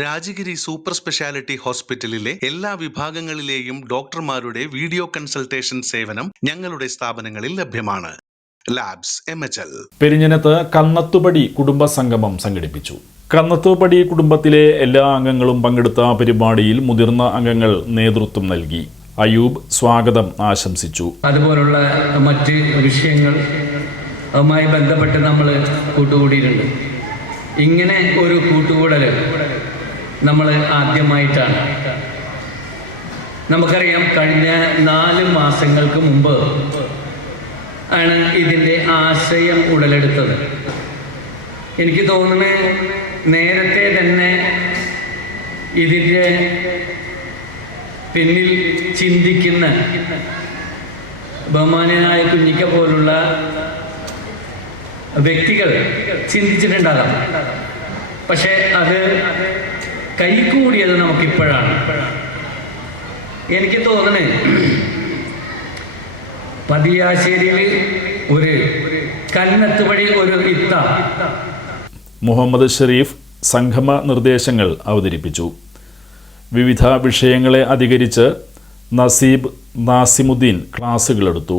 Rajagiri super speciality ഹോസ്പിറ്റലിലെ എല്ലാ വിഭാഗങ്ങളിലെയും ഡോക്ടർമാരുടെ വീഡിയോ കൺസൾട്ടേഷൻ സേവനം ഞങ്ങളുടെ സ്ഥാപനങ്ങളിൽ ലഭ്യമാണ്. Labs M H L. പെരിഞ്ഞനത്ത് Kannathupadi കുടുംബ സംഗമം സംഘടിപ്പിച്ചു. കന്നത്തുപടി കുടുംബത്തിലെ എല്ലാ അംഗങ്ങളും പങ്കെടുത്ത പരിപാടിയിൽ മുതിർന്ന അംഗങ്ങൾ നേതൃത്വം നൽകി. അയൂബ് സ്വാഗതം ആശംസിച്ചു. അതുപോലുള്ള മറ്റ് വിഷയങ്ങൾ അതുമായി ബന്ധപ്പെട്ട് നമ്മൾ കൂട്ടുകൂടിയിട്ടുണ്ട്. ഇങ്ങനെ ഒരു കൂട്ടുകൂടൽ നമ്മൾ ആദ്യമായിട്ടാണ്. നമുക്കറിയാം കഴിഞ്ഞ നാല് മാസങ്ങൾക്ക് മുമ്പ് ആണ് ഇതിന്റെ ആശയം ഉടലെടുത്തത്. എനിക്ക് തോന്നുന്നത് നേരത്തെ തന്നെ ഇതിന്റെ പിന്നിൽ ചിന്തിക്കുന്ന ബഹുമാനായ കുഞ്ഞിക്ക പോലുള്ള വ്യക്തികൾ ചിന്തിച്ചിട്ടുണ്ടാകാം. പക്ഷെ അത് കൈകൂടിയത് നമുക്കിപ്പോഴാണ്. എനിക്ക് തോന്നണേ പതിയാശ്ശേരിയിൽ ഒരു കന്നത്ത് വഴി ഒരു ഇത്ത. മുഹമ്മദ് ഷെരീഫ് സംഗമ നിർദ്ദേശങ്ങൾ അവതരിപ്പിച്ചു. വിവിധ വിഷയങ്ങളെ അധികരിച്ച് നസീബ് നാസിമുദ്ദീൻ ക്ലാസ്സുകളെടുത്തു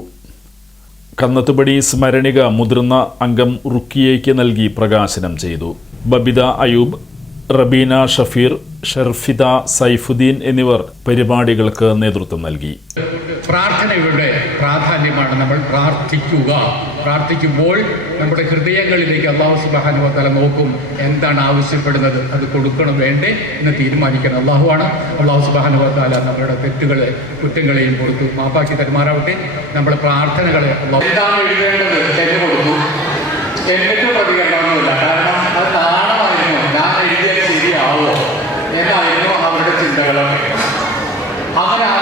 കന്നത്തുപടി സ്മരണിക മുതിർന്ന അംഗം റുക്കിയയ്ക്ക് നൽകി പ്രകാശനം ചെയ്തു. ബബിത അയൂബ് റബീന ഷഫീർ ഷർഫിദ സൈഫുദ്ദീൻ എന്നിവർ പരിപാടികൾക്ക് നേതൃത്വം നൽകി. പ്രാർത്ഥനയുടെ പ്രാധാന്യമാണ്. നമ്മൾ പ്രാർത്ഥിക്കുക. പ്രാർത്ഥിക്കുമ്പോൾ നമ്മുടെ ഹൃദയങ്ങളിലേക്ക് അള്ളാഹു സുബാനുവത്തല നോക്കും എന്താണ് ആവശ്യപ്പെടുന്നത്. അത് കൊടുക്കണം വേണ്ടേ എന്ന് തീരുമാനിക്കണം. അള്ളാഹുവാണ് അള്ളാഹു സുബാനുവത്താല നമ്മുടെ തെറ്റുകളെ കുറ്റങ്ങളെയും കൊടുത്തു മാപ്പാക്കി തരുമാറാവട്ടെ. നമ്മുടെ പ്രാർത്ഥനകളെ അള്ളാഹു എന്താണ് എഴുതേണ്ടത്? കൊടുത്തു. എന്നിട്ട് 好大家